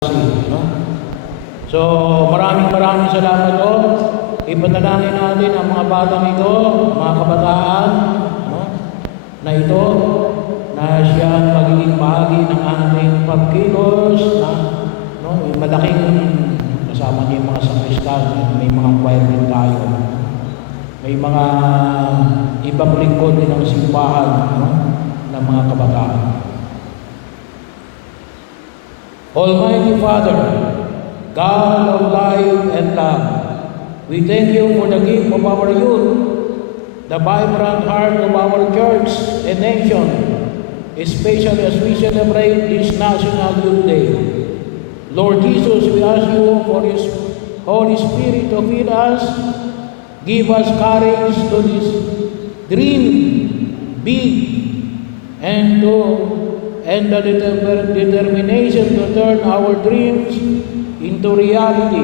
No? So, maraming salamat po. Ipanalangin natin ang mga batang ito, mga kabataan, no? Na ito, na siya magiging bahagi ng ating pagkilos, na, no? Malaking kasama niya yung mga sakristan, may mga choir din tayo. May mga ibang lingkod din ng simbahan, no? Ng mga kabataan. Almighty Father, God of life and love, we thank you for the gift of our youth, the vibrant heart of our church and nation, especially as we celebrate this National Youth Day. Lord Jesus, we ask you for His Holy Spirit to fill us, give us courage to dream big and the determination to turn our dreams into reality,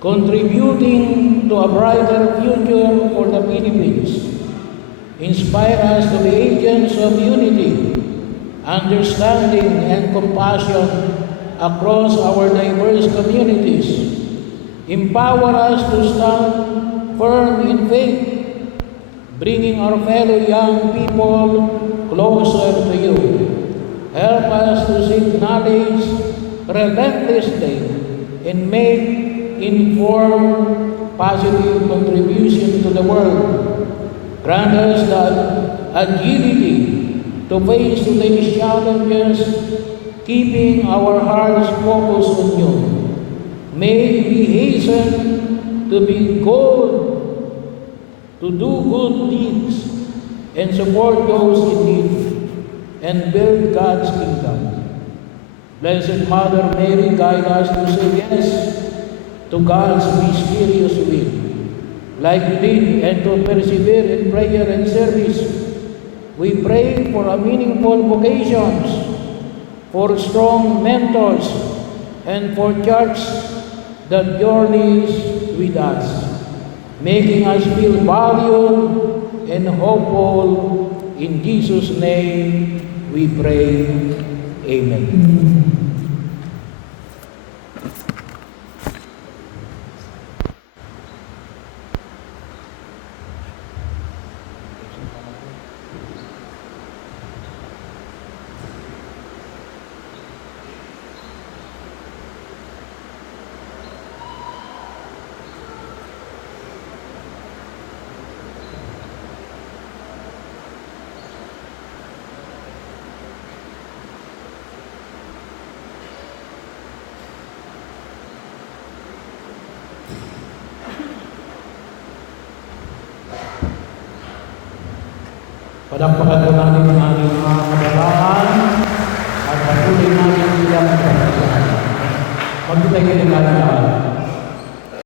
contributing to a brighter future for the Philippines. Inspire us to be agents of unity, understanding, and compassion across our diverse communities. Empower us to stand firm in faith, bringing our fellow young people closer to you. Help us to seek knowledge relentlessly and make informed, positive contribution to the world. Grant us the agility to face today's challenges, keeping our hearts focused on you. May we hasten to be good, to do good deeds, and support those in need, and build God's kingdom. Blessed Mother Mary, guide us to say yes to God's mysterious will, like you did, and to persevere in prayer and service. We pray for a meaningful vocations, for strong mentors, and for church that journeys with us, making us feel valued and hopeful. In Jesus' name we pray. Amen. Palakpakan po natin ang ating mga kabataan at patuloy natin silang pagkakas. Magbitay kayo ng lahat.